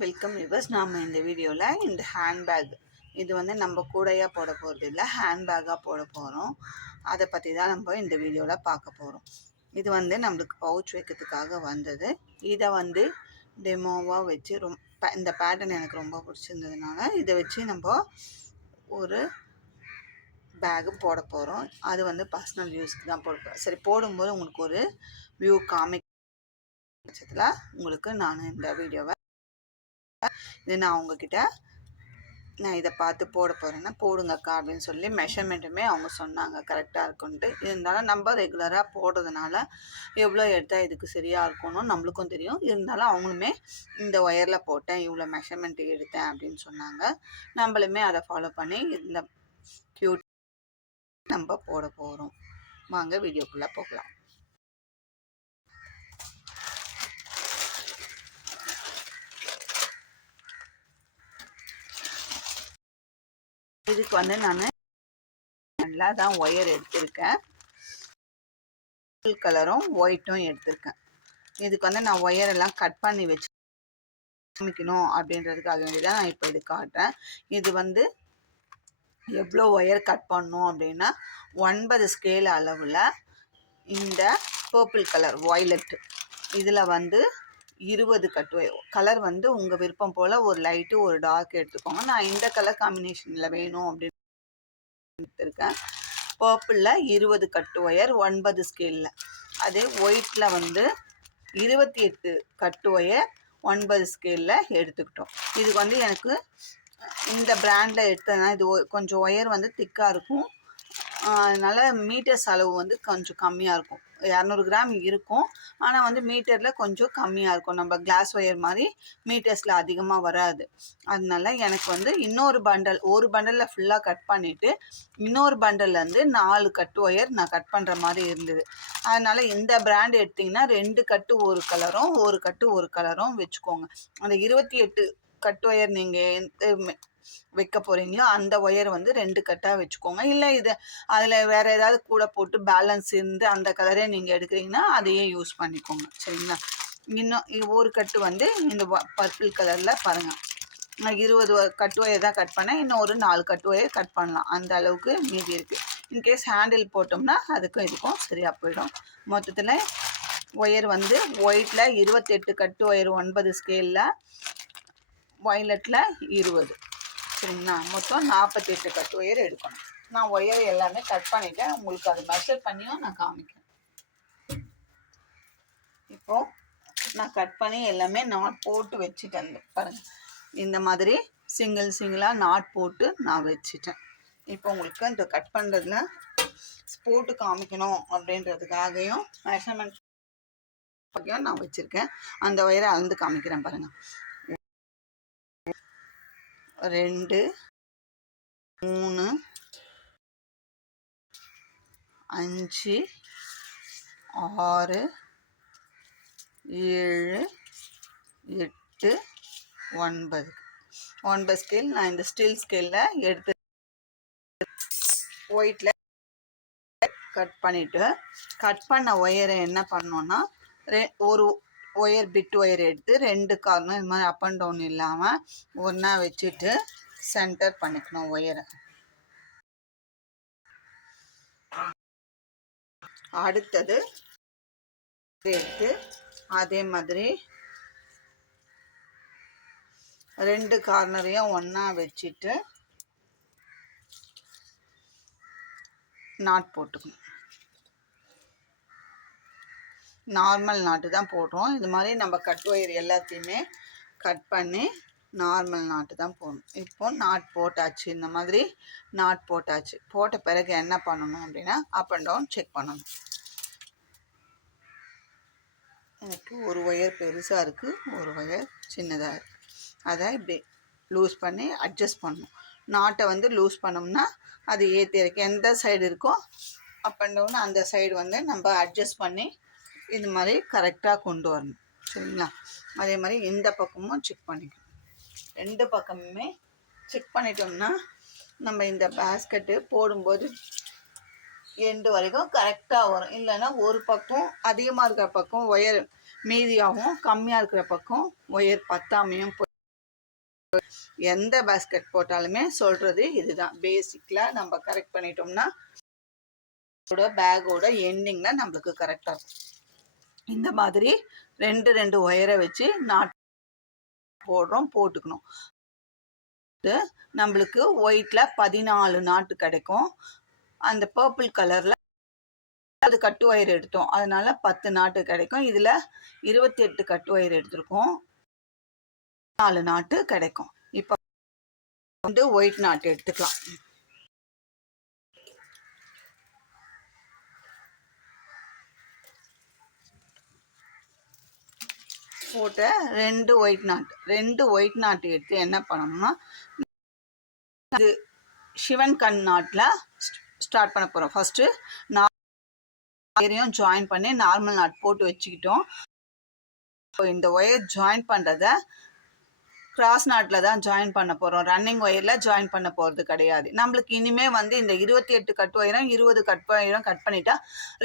Welcome viewers. நாம் இந்த வீடியோவில் இந்த ஹேண்ட்பேக் இது வந்து நம்ம கூடையாக போட போகிறது இல்லை, ஹேண்ட்பேக்காக போட போகிறோம். அதை பற்றி தான் நம்ம இந்த வீடியோவில் பார்க்க போகிறோம். இது வந்து நம்மளுக்கு பவுச் வைக்கிறதுக்காக வந்தது. இதை வந்து டெமோவாக வச்சு இந்த பேட்டர்ன் எனக்கு ரொம்ப பிடிச்சிருந்ததுனால இதை வச்சு நம்ம ஒரு பேகு போட போகிறோம். அது வந்து பர்சனல் யூஸ்க்கு தான் போட போகிறோம். சரி, போடும்போது உங்களுக்கு ஒரு வியூ பட்சத்தில் உங்களுக்கு நான் இந்த வீடியோவை இது நான் அவங்கக்கிட்ட நான் இதை பார்த்து போட போகிறேன்னா போடுங்கக்கா அப்படின்னு சொல்லி மெஷர்மெண்ட்டுமே அவங்க சொன்னாங்க கரெக்டாக இருக்குன்ட்டு. இருந்தாலும் நம்ம ரெகுலராக போடுறதுனால எவ்வளோ எடுத்தால் இதுக்கு சரியாக இருக்கணும் நம்மளுக்கும் தெரியும். இருந்தாலும் அவங்களுமே இந்த ஒயரில் போட்டேன், இவ்வளோ மெஷர்மெண்ட் எடுத்தேன் அப்படின்னு சொன்னாங்க. நம்மளுமே அதை ஃபாலோ பண்ணி இந்த க்யூட் நம்ம போட போகிறோம். வாங்க வீடியோக்குள்ளே போகலாம். இதுக்கு வந்து நான் நல்லா தான் ஒயர் எடுத்திருக்கேன். கலரும் ஒயிட்டும் எடுத்திருக்கேன். இதுக்கு வந்து நான் ஒயரெல்லாம் கட் பண்ணி வச்சு காமிக்கணும் அப்படின்றதுக்காக வேண்டியதான் நான் இப்போ இது காட்டுறேன். இது வந்து எவ்வளோ ஒயர் கட் பண்ணணும் அப்படின்னா 9 ஸ்கேல் அளவில் இந்த பர்பிள் கலர் வயலட் இதில் வந்து 20 கட் ஒயர். கலர் வந்து உங்கள் விருப்பம் போல் ஒரு லைட்டு ஒரு டார்க் எடுத்துக்கோங்க. நான் இந்த கலர் காம்பினேஷனில் வேணும் அப்படின்னு எடுத்திருக்கேன். பர்பிளில் 20 கட் ஒயர் 9 ஸ்கேலில். அதே ஒயிட்டில் வந்து 28 கட் ஒயர் 9 ஸ்கேலில் எடுத்துக்கிட்டோம். இதுக்கு வந்து எனக்கு இந்த பிராண்டில் எடுத்ததுனா இது கொஞ்சம் ஒயர் வந்து திக்காக இருக்கும். அதனால் மீட்டர்ஸ் அளவு வந்து கொஞ்சம் கம்மியாக இருக்கும். 200 கிராம் இருக்கும். ஆனால் வந்து மீட்டரில் கொஞ்சம் கம்மியாக இருக்கும். நம்ம கிளாஸ் ஒயர் மாதிரி மீட்டர்ஸில் அதிகமாக வராது. அதனால எனக்கு வந்து இன்னொரு பண்டல், ஒரு பண்டலில் ஃபுல்லாக கட் பண்ணிவிட்டு இன்னொரு பண்டல்லேருந்து 4 கட் ஒயர் நான் கட் பண்ணுற மாதிரி இருந்தது. அதனால் இந்த பிராண்ட் எடுத்திங்கன்னா 2 கட்டு ஒரு கலரும் 1 கட்டு ஒரு கலரும் வச்சுக்கோங்க. அந்த 28 கட் ஒயர் நீங்கள் வைக்க போகிறீங்களோ அந்த ஒயர் வந்து 2 கட்டாக வச்சுக்கோங்க. இல்லை இது அதில் வேறு ஏதாவது கூட போட்டு பேலன்ஸ் இருந்து அந்த கலரே நீங்கள் எடுக்கிறீங்கன்னா அதையே யூஸ் பண்ணிக்கோங்க. சரிங்களா? இன்னும் ஒரு கட்டு வந்து இந்த பர்பிள் கலரில் பாருங்கள், நான் 20 கட் ஒயர் தான் கட் பண்ணேன். இன்னும் ஒரு 4 கட் ஒயர் கட் பண்ணலாம். அந்த அளவுக்கு மீதி இருக்குது. இன்கேஸ் ஹேண்டில் போட்டோம்னா அதுக்கும் இதுக்கும் சரியாக போயிடும். மொத்தத்தில் ஒயர் வந்து ஒயிட்டில் 28 கட்டு ஒயர் 9 ஸ்கேலில், வயலட்டில் 20. சரிங்களா? மொத்தம் 48 கட் ஒயர் எடுக்கணும். நான் ஒயர் எல்லாமே கட் பண்ணிட்டேன். உங்களுக்கு அதை மெஷர் பண்ணியும் நான் காமிக்கிறேன். இப்போ நான் கட் பண்ணி எல்லாமே நாட் போட்டு வச்சுட்டேன். பாருங்கள், இந்த மாதிரி சிங்கிளாக நாட் போட்டு நான் வச்சுட்டேன். இப்போ உங்களுக்கு இந்த கட் பண்ணுறதுல போட்டு காமிக்கணும் அப்படின்றதுக்காகவும் மெஷர்மெண்ட் நான் வச்சுருக்கேன். அந்த ஒயரை அளந்து காமிக்கிறேன். பாருங்கள், 2 3 5 6 7 8 9 ஸ்கேல். நான் இந்த ஸ்டீல் ஸ்கேலில் எடுத்து ஒயிட்டில் கட் பண்ணிவிட்டு கட் பண்ண ஒயரை என்ன பண்ணோன்னா ஒரு ஒயர் பிட் ஒயர் எடுத்து 2 கார்னர் இது மாதிரி அப் அண்ட் டவுன் இல்லாமல் ஒன்றா வச்சுட்டு சென்டர் பண்ணிக்கணும் ஒயரை. அடுத்தது எடுத்து அதே மாதிரி 2 கார்னரையும் ஒன்றா வச்சுட்டு நாட் போட்டுக்கணும். நார்மல் நாட்டு தான் போடுறோம். இது மாதிரி நம்ம கட் ஒயர் எல்லாத்தையுமே கட் பண்ணி நார்மல் நாட்டு தான் போடணும். இப்போ நாட் போட்டாச்சு. இந்த மாதிரி நாட் போட்டாச்சு. போட்ட பிறகு என்ன பண்ணணும் அப்படின்னா அப் அண்ட் டவுன் செக் பண்ணணும். எனக்கு ஒரு ஒயர் பெருசாக இருக்குது, ஒரு ஒயர் சின்னதாக இருக்குது. அதை இப்படி லூஸ் பண்ணி அட்ஜஸ்ட் பண்ணணும். நாட்டை வந்து லூஸ் பண்ணோம்னா அது ஏற்றி இருக்கு எந்த சைடு இருக்கோ அப் அண்ட் டவுன் அந்த சைடு வந்து நம்ம அட்ஜஸ்ட் பண்ணி இது மாதிரி கரெக்டாக கொண்டு வரணும். சரிங்களா? அதே மாதிரி இந்த பக்கமும் செக் பண்ணிக்கணும். 2 பக்கமுமே செக் பண்ணிட்டோம்னா நம்ம இந்த பேஸ்கெட்டு போடும்போது எண்டு வரைக்கும் கரெக்டாக வரும். இல்லைன்னா ஒரு பக்கம் அதிகமாக இருக்கிற பக்கம் ஒயர் மீதியாகவும் கம்மியாக இருக்கிற பக்கம் ஒயர் பத்தாமையும் எந்த பேஸ்கெட் போட்டாலுமே சொல்கிறது இதுதான். பேசிக்கில் நம்ம கரெக்ட் பண்ணிட்டோம்னா பேக்கோட எண்டிங்கில் நம்மளுக்கு கரெக்டாக இருக்கும். இந்த மாதிரி 2 ஒயரை வச்சு நாட் போட்டுக்கணும். நம்மளுக்கு ஒயிட்டில் 14 நாட்டு கிடைக்கும். அந்த பர்பிள் கலரில் அது கட்டு ஒயர் எடுத்தோம், அதனால 10 நாட்டு கிடைக்கும். இதில் 28 கட்டு ஒயர் எடுத்திருக்கோம், 4 நாட்டு கிடைக்கும். இப்போ வந்து ஒயிட் நாட்டு எடுத்துக்கலாம். போட்ட 2 ஒயிட் நாட்டு எடுத்து என்ன பண்ணணும்னா, இது சிவன் கண் நாட்டில் ஸ்டார்ட் பண்ண போகிறோம். ஃபஸ்ட்டு ஒயரையும் ஜாயின் பண்ணி நார்மல் நாட் போட்டு வச்சுக்கிட்டோம். இந்த ஒயர் ஜாயின் பண்ணுறத கிராஸ் நாட்டில் தான் ஜாயின் பண்ண போகிறோம். ரன்னிங் ஒயரில் ஜாயின் பண்ண போகிறது கிடையாது. நம்மளுக்கு இனிமேல் வந்து இந்த 28 கட் ஒயரும் 20 கட் ஒயரும் கட் பண்ணிட்டா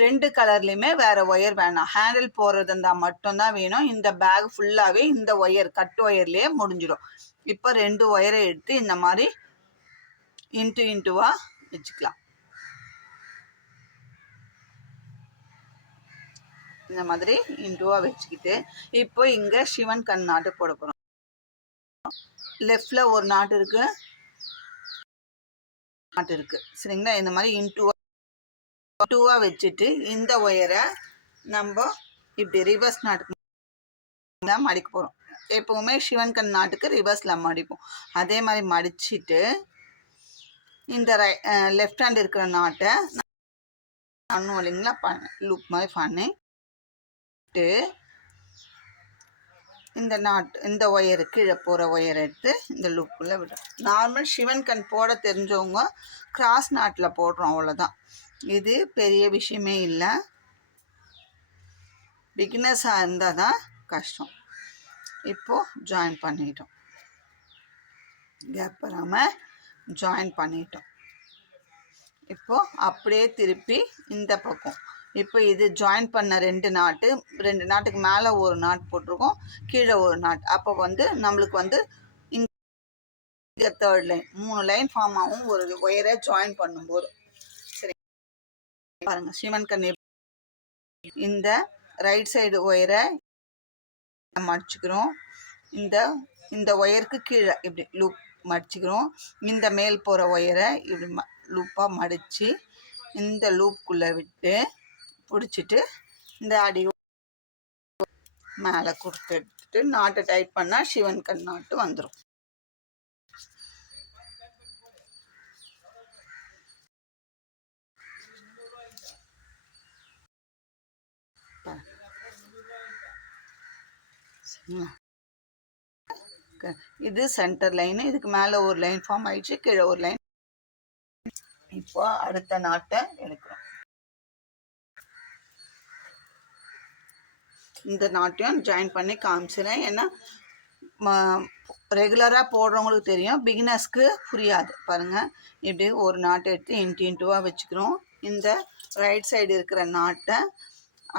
2 கலர்லேயுமே வேறு ஒயர் வேணாம். ஹேண்டில் போடுறது இருந்தால் மட்டும்தான் வேணும். இந்த பேக் ஃபுல்லாகவே இந்த ஒயர் கட் ஒயர்லேயே முடிஞ்சிடும். இப்போ 2 ஒயரை எடுத்து இந்த மாதிரி இன்ட்டுவாக வச்சுக்கலாம். இந்த மாதிரி இன்ட்டுவாக வச்சுக்கிட்டு இப்போ இங்கே சிவன் கண் நாட்டு போட போகிறோம். லெஃப்டில் ஒரு நாட்டு இருக்கு, சரிங்களா? இந்த மாதிரி இன்ட்டுவாக வச்சுட்டு இந்த ஒயரை நம்ம இப்படி ரிவர்ஸ் நாட்டுக்கு தான் மடிக்க போகிறோம். எப்போவுமே சிவன் கண் நாட்டுக்கு ரிவர்ஸில் மடிப்போம். அதே மாதிரி மடிச்சுட்டு இந்த லெஃப்ட் ஹேண்ட் இருக்கிற நாட்டை பண்ணுவோம் இல்லைங்களா, லூப் மாதிரி பண்ணிட்டு இந்த ஒயரு கீழே போகிற ஒயரை எடுத்து இந்த லூப்புக்குள்ளே விடும். நார்மல் சிவன் கண் போட தெரிஞ்சவங்க கிராஸ் நாட்டில் போடுறோம், அவ்வளோதான். இது பெரிய விஷயமே இல்லை. பிகினர்ஸாக இருந்தால் தான் கஷ்டம். இப்போது ஜாயின் பண்ணிட்டோம், கேப் வராமல் ஜாயின் பண்ணிட்டோம். இப்போது அப்படியே திருப்பி இந்த பக்கம் இப்போ இது ஜாயின் பண்ண 2 நாட்டுக்கு மேலே ஒரு நாட் போட்டிருக்கோம், கீழே ஒரு நாட். அப்போ வந்து நம்மளுக்கு வந்து இங்கே 3rd லைன் 3 லைன் ஃபார்ம் ஆகும் ஒரு ஒயரை ஜாயின் பண்ணும்போது. சரி பாருங்க, சிவன் கண் இந்த ரைட் சைடு ஒயரை மடிச்சுக்கிறோம். இந்த ஒயருக்கு கீழே இப்படி லூப் மடிச்சுக்கிறோம். இந்த மேல் போகிற ஒயரை இப்படி லூப்பாக மடித்து இந்த லூப்புக்குள்ளே விட்டு பிடிச்சிட்டு இந்த அடி மேலே கொடுத்து எடுத்துட்டு நாட்டை டைட் பண்ணால் சிவன் கண் நாட்டு வந்துடும். இது சென்டர் லைனு, இதுக்கு மேலே ஒரு லைன் ஃபார்ம் ஆயிடுச்சு, கீழே ஒரு லைன். இப்போ அடுத்த நாட்டை எடுக்கிறோம். இந்த நாட்டையும் ஜாயின் பண்ணி காமிச்சிடறேன். ஏன்னா ரெகுலராக போடுறவங்களுக்கு தெரியும், பிகினர்ஸ்க்கு புரியாது. பாருங்கள், இப்படி ஒரு நாட்டை எடுத்து இன்ட்டுவாக வச்சுக்கிறோம். இந்த ரைட் சைடு இருக்கிற நாட்டை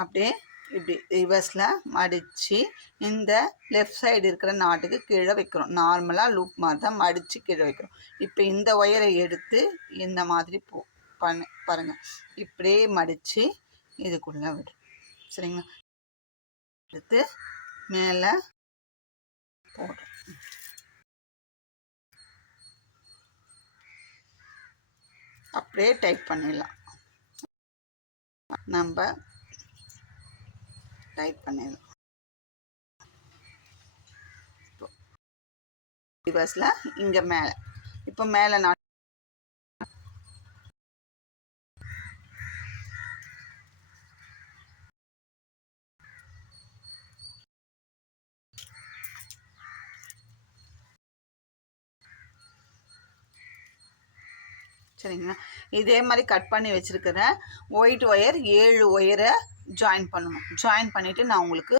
அப்படியே இப்படி ரிவர்ஸில் மடித்து இந்த லெஃப்ட் சைடு இருக்கிற நாட்டுக்கு கீழே வைக்கிறோம். நார்மலாக லூப் மாதிரி தான் மடித்து கீழே வைக்கிறோம். இப்போ இந்த ஒயரை எடுத்து இந்த மாதிரி பாருங்கள், இப்படியே மடித்து இதுக்குள்ளே விடும். சரிங்களா? எடுத்து மேலே போடுறோம். அப்படியே டைட் பண்ணிடலாம். நம்ம டைட் பண்ணிடலாம். ரிவர்ஸில் இங்கே மேலே, இப்போ மேலே நான் சரிங்களா? இதே மாதிரி கட் பண்ணி வச்சுருக்கிற ஒயிட் ஒயர் 7 ஒயரை ஜாயின் பண்ணணும். ஜாயின் பண்ணிவிட்டு நான் உங்களுக்கு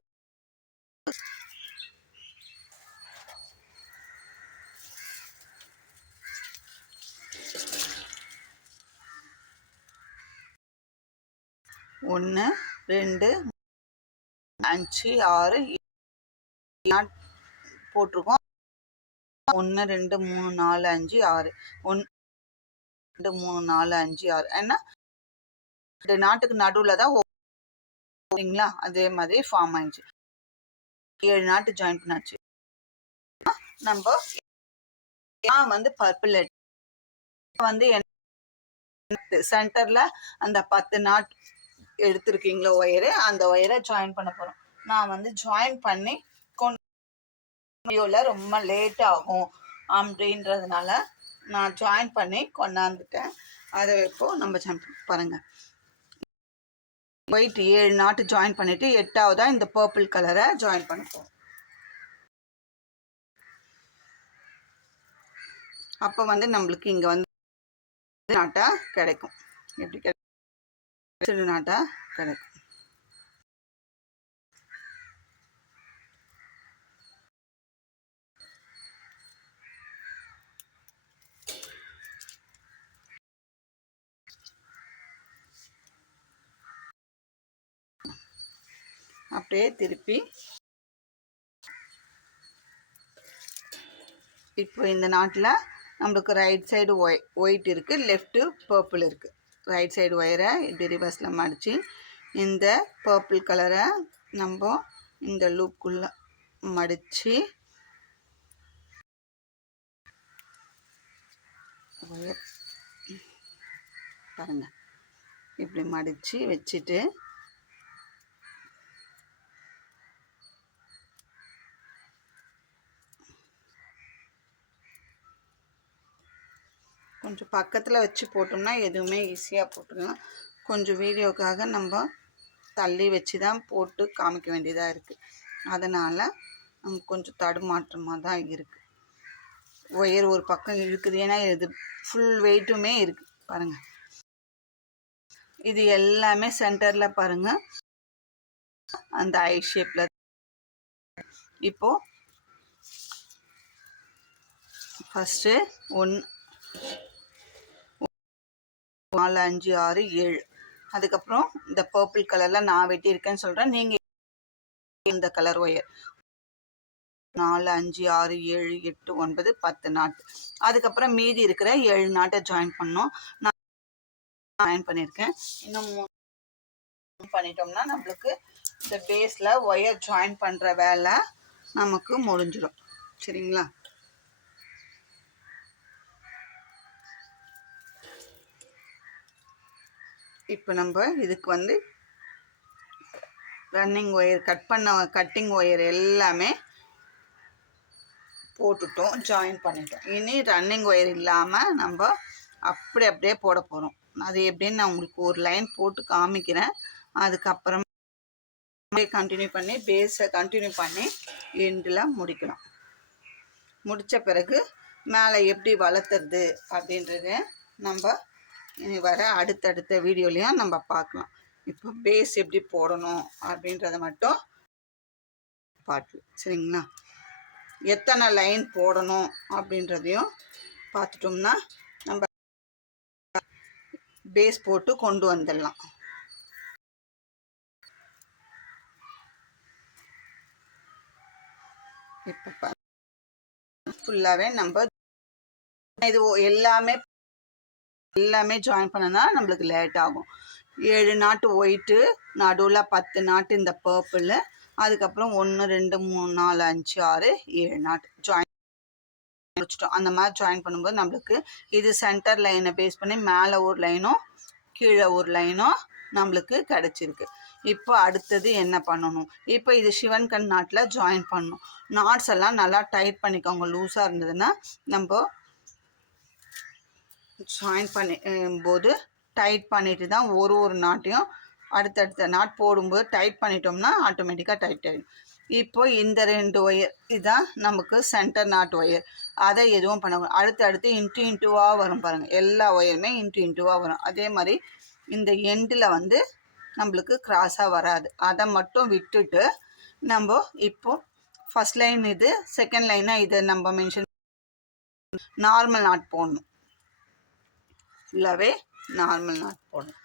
ஒன்று 2 5 6 போட்டிருக்கோம். 1 2 3 4 5 6 1 2 3 4 5 6 ஏன்னா 2 நாட்டுக்கு நடுவில் தான் ஓகேங்களா. அதே மாதிரி ஃபார்ம் ஆயிடுச்சு. 7 நாட்டு ஜாயின் பண்ணாச்சு. நம்ம வந்து பர்பிள் வந்து சென்டர்ல அந்த 10 நாட் எடுத்திருக்கீங்களோ ஒயரு, அந்த ஒயரை ஜாயின் பண்ண போறோம். நான் வந்து ஜாயின் பண்ணி வீடியோல ரொம்ப லேட் ஆகும் அப்படின்றதுனால நான் ஜாயின் பண்ணி கொண்டாந்துட்டேன். அதை இப்போ நம்ம பாருங்க, ஒயிட் 7 நாட்டு ஜாயின் பண்ணிட்டு 8ஆவதா இந்த பர்பிள் கலரை ஜாயின் பண்ணிப்போம். அப்போ வந்து நம்மளுக்கு இங்க வந்து நாட்டா கிடைக்கும். எப்படி கிடைக்கும்? நாட்டா கிடைக்கும். அப்படியே திருப்பி இப்போ இந்த நாட்டில் நம்மளுக்கு ரைட் சைடு ஒயிட் இருக்குது, லெஃப்ட்டு பர்பிள் இருக்குது. ரைட் சைடு ஒயரை இப்படி ரிவர்ஸில் மடித்து இந்த பர்பிள் கலரை நம்ம இந்த லூப்புக்குள்ளே மடித்து ஒயர் பாருங்கள் இப்படி மடித்து வச்சுட்டு கொஞ்சம் பக்கத்தில் வச்சு போட்டோம்னா எதுவுமே ஈஸியாக போட்டுக்கலாம். கொஞ்சம் வீடியோக்காக நம்ம தள்ளி வச்சு தான் போட்டு காமிக்க வேண்டியதாக இருக்குது. அதனால் கொஞ்சம் தடுமாற்றமாக தான் இருக்குது. ஒயர் ஒரு பக்கம் இருக்குது, ஏன்னா இது ஃபுல் வெயிட்டுமே இருக்குது பாருங்கள். இது எல்லாமே சென்டரில் பாருங்கள் அந்த ஐ ஷேப்பில். இப்போது ஃபஸ்ட்டு 1 4 5 6 7, அதுக்கப்புறம் இந்த பர்பிள் கலரில் நான் வெட்டியிருக்கேன்னு சொல்கிறேன். நீங்கள் இந்த கலர் ஒயர் 4 5 6 7 8 9 10 நாட்டு. அதுக்கப்புறம் மீதி இருக்கிற 7 நாட்டை ஜாயின் பண்ணோம். நான் ஜாயின் பண்ணியிருக்கேன். இன்னும் பண்ணிட்டோம்னா நம்மளுக்கு இந்த பேஸில் ஒயர் ஜாயின் பண்ணுற வேலை நமக்கு முடிஞ்சிடும். சரிங்களா? இப்போ நம்ம இதுக்கு வந்து ரன்னிங் ஒயர் கட்டிங் ஒயர் எல்லாமே போட்டுட்டோம், ஜாயின் பண்ணிட்டோம். இனி ரன்னிங் ஒயர் இல்லாமல் நம்ம அப்படியே போட போகிறோம். அது எப்படின்னு நான் உங்களுக்கு ஒரு லைன் போட்டு காமிக்கிறேன். அதுக்கப்புறம் கண்டினியூ பண்ணி பேஸை கண்டினியூ பண்ணி எண்டில் முடிக்கலாம். முடித்த பிறகு மேலே எப்படி வளர்த்துறது அப்படின்றது நம்ம வர அடுத்தடுத்த வீடியோலையும் நம்ம பார்க்கலாம். இப்போ பேஸ் எப்படி போடணும் அப்படின்றத மட்டும் பார்த்து, சரிங்களா? எத்தனை லைன் போடணும் அப்படின்றதையும் பார்த்துட்டோம்னா நம்ம பேஸ் போட்டு கொண்டு வந்துடலாம். இப்போ ஃபுல்லாகவே நம்ம இது எல்லாமே ஜாயின் பண்ணனா நம்மளுக்கு லேட் ஆகும். 7 நாட்டு ஒயிட்டு, நடுவில் 10 நாட்டு இந்த பர்பிள், அதுக்கப்புறம் 1 2 3 4 5 6 7 நாட்டு ஜாயின் முடிச்சிட்டோம். அந்த மாதிரி ஜாயின் பண்ணும்போது நம்மளுக்கு இது சென்டர் லைனை பேஸ் பண்ணி மேலே ஒரு லைனும் கீழே ஒரு லைனும் நம்மளுக்கு கிடச்சிருக்கு. இப்போ அடுத்தது என்ன பண்ணணும்? இப்போ இது சிவன் கண் நாட்டில் ஜாயின் பண்ணணும். நாட்ஸ் எல்லாம் நல்லா டைட் பண்ணிக்கோங்க. லூஸாக இருந்ததுன்னா நம்ம ஜாயின் பண்ணி போது டைட் பண்ணிட்டு தான் ஒரு நாட்டையும் அடுத்தடுத்த நாட் போடும்போது டைட் பண்ணிட்டோம்னா ஆட்டோமேட்டிக்காக டைட் ஆகிடும். இப்போ இந்த 2 ஒயர் இதுதான் நமக்கு சென்டர் நாட் ஒயர். அதை எதுவும் பண்ண அடுத்தடுத்து இன்ட்டுவாக வரும் பாருங்கள். எல்லா ஒயருமே இன்ட்டுவாக வரும். அதே மாதிரி இந்த எண்டில் வந்து நம்மளுக்கு கிராஸாக வராது. அதை மட்டும் விட்டுட்டு நம்ம இப்போ ஃபஸ்ட் லைன் இது, செகண்ட் லைனாக இதை நம்ம மென்ஷன் நார்மல் நாட் போடணும். ஃபுல்லாகவே நார்மல் நாட் போடணும்.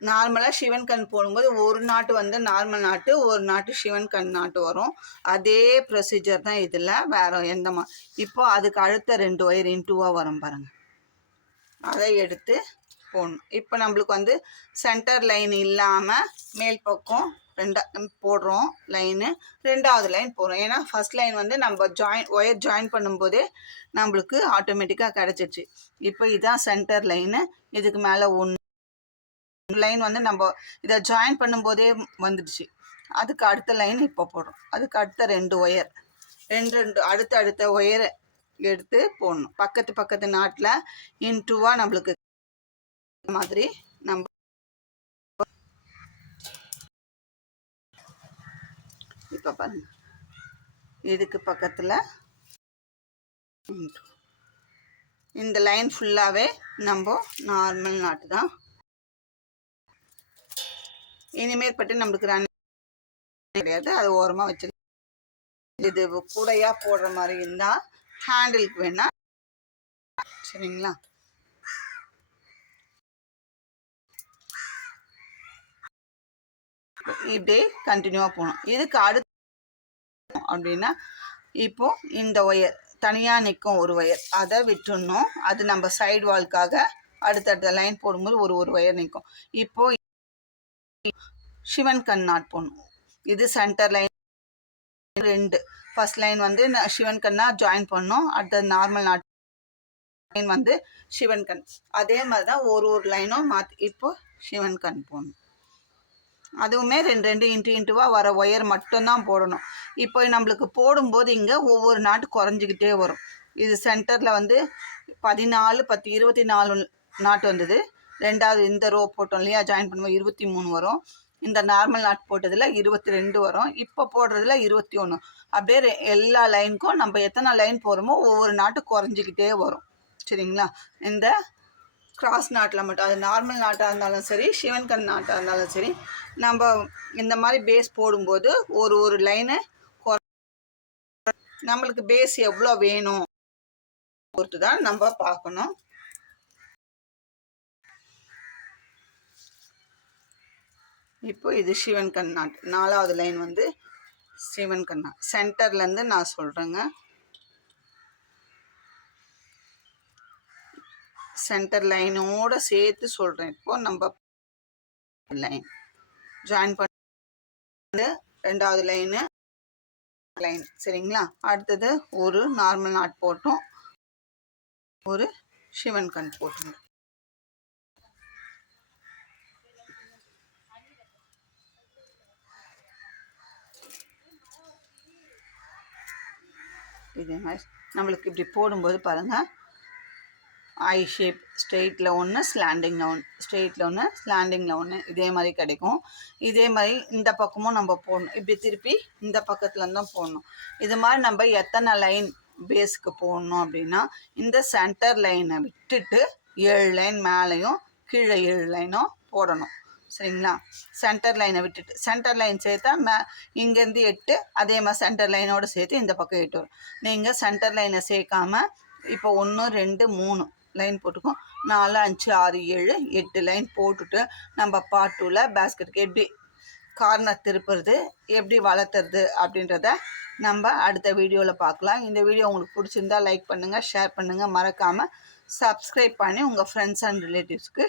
நார்மலாக சிவன் கண் போடும்போது ஒரு நாட்டு வந்து நார்மல் நாட்டு, ஒரு நாட்டு சிவன் கண் நாட்டு வரும். அதே ப்ரொசீஜர் தான் இதில், வேறு எந்த இப்போ அதுக்கு அடுத்த 2 ஒயர் இன்டூவாக வரும் பாருங்கள், அதை எடுத்து போடணும். இப்போ நம்மளுக்கு வந்து சென்டர் லைன் இல்லாமல் மேல் பக்கம் போடுறோம் லைனு, 2வது லைன் போடுறோம். ஏன்னா ஃபஸ்ட் லைன் வந்து நம்ம ஒயர் ஜாயின் பண்ணும்போதே நம்மளுக்கு ஆட்டோமேட்டிக்காக கிடச்சிச்சு. இப்போ இதுதான் சென்டர் லைனு. இதுக்கு மேலே லைன் வந்து நம்ம இதை ஜாயின் பண்ணும்போதே வந்துடுச்சு. அதுக்கு அடுத்த லைன் இப்போ போடுறோம். அதுக்கு அடுத்த 2 ஒயர், ரெண்டு அடுத்த ஒயரை எடுத்து போடணும். பக்கத்து நாட்டில் இன்டூவாக நம்மளுக்கு மாதிரி நம்ம இப்போ பாருங்க, இதுக்கு பக்கத்தில் இந்த லைன் ஃபுல்லாகவே நம்ம நார்மல் நாட்டு தான். இனிமேல் பட்டு நம்மளுக்கு ரன் கிடையாது, அது ஓரமாக வச்சு. இது கூடையாக போடுற மாதிரி இருந்தால் ஹேண்டிலுக்கு வேணா, சரிங்களா? இப்படியே கண்டினியூவாக போகணும். இதுக்கு அடுத்து அப்படின்னா இப்போ இந்த ஒயர் தனியாக நிற்கும் ஒரு ஒயர், அதை விட்டுடணும். அது நம்ம சைடு வால்க்காக அடுத்தடுத்த லைன் போடும்போது ஒரு ஒயர் நிற்கும். இப்போ சிவன் கண் நாட் போடணும். இது சென்டர் லைன் 2. ஃபர்ஸ்ட் லைன் வந்து சிவன் கண்ணா ஜாயின் பண்ணோம். அடுத்தது நார்மல் நாட் லைன் வந்து சிவன் கண். அதே மாதிரி தான் ஒரு லைனும் மாற்றி இப்போ சிவன் கண் போடணும். அதுவுமே 2 இன்ட்டுவாக வர ஒயர் மட்டும்தான் போடணும். இப்போ நம்மளுக்கு போடும்போது இங்கே ஒவ்வொரு நாட்டு குறைஞ்சிக்கிட்டே வரும். இது சென்டரில் வந்து 14, 10, 24 நாட்டு வந்தது. 2வது இந்த ரோ போட்டோம் இல்லையா, ஜாயின் பண்ணும்போது 23 வரும். இந்த நார்மல் நாட் போட்டதில் 22 வரும். இப்போ போடுறதுல 21. அப்படியே எல்லா லைனுக்கும் நம்ம எத்தனை லைன் போடுறோமோ ஒவ்வொரு நாட்டு குறைஞ்சிக்கிட்டே வரும், சரிங்களா? இந்த கிராஸ் நாட்டில் மட்டும், அது நார்மல் நாட்டாக இருந்தாலும் சரி, சிவன் கண் நாட்டாக இருந்தாலும் சரி, நம்ம இந்த மாதிரி பேஸ் போடும்போது ஒரு லைனு நம்மளுக்கு பேஸ் எவ்வளோ வேணும் பொறுத்து தான் நம்ம பார்க்கணும். இப்போ இது சிவன் கண் நாட். 4வது லைன் வந்து சிவன் கண் நாட். சென்டர்லேருந்து நான் சொல்கிறேங்க, சென்டர் லைனோடு சேர்த்து சொல்கிறேன். இப்போது நம்ம லைன் ஜாயின் பண்ணி 2வது லைன், சரிங்களா? அடுத்தது ஒரு நார்மல் நாட் போட்டோம், ஒரு சிவன் கண் போட்டோம். இதே மாதிரி நம்மளுக்கு இப்படி போடும்போது பாருங்கள், ஐ ஷேப் ஸ்ட்ரெயிட்டில் ஒன்று, ஸ்லாண்டிங்கில் ஒன்று, ஸ்ட்ரெயிட்டில் ஒன்று, ஸ்லாண்டிங்கில் ஒன்று, இதே மாதிரி கிடைக்கும். இதே மாதிரி இந்த பக்கமும் நம்ம போடணும். இப்படி திருப்பி இந்த பக்கத்தில் தான் போடணும். இது மாதிரி நம்ம எத்தனை லைன் பேஸுக்கு போடணும் அப்படின்னா, இந்த சென்டர் லைனை விட்டுட்டு 7 லைன் மேலேயும் கீழே 7 லைனும் போடணும், சரிங்களா? சென்டர் லைனை விட்டுட்டு சென்டர் லைன் சேர்த்தா இங்கேருந்து 8, அதே மாதிரி சென்டர் லைனோடு சேர்த்து இந்த பக்கம் 8 வரும். நீங்கள் சென்டர் லைனை சேர்க்காம இப்போ 1, 2, 3 லைன் போட்டுக்கும், 4, 5, 6, 7, 8 லைன் போட்டுட்டு நம்ம பார்ட் 2ல் பேஸ்கெட்டுக்கு எப்படி கார்னர் திருப்புறது, எப்படி வளர்த்துறது அப்படின்றத நம்ம அடுத்த வீடியோவில் பார்க்கலாம். இந்த வீடியோ உங்களுக்கு பிடிச்சிருந்தா லைக் பண்ணுங்கள், ஷேர் பண்ணுங்கள், மறக்காமல் சப்ஸ்கிரைப் பண்ணி உங்கள் ஃப்ரெண்ட்ஸ் அண்ட் ரிலேட்டிவ்ஸ்க்கு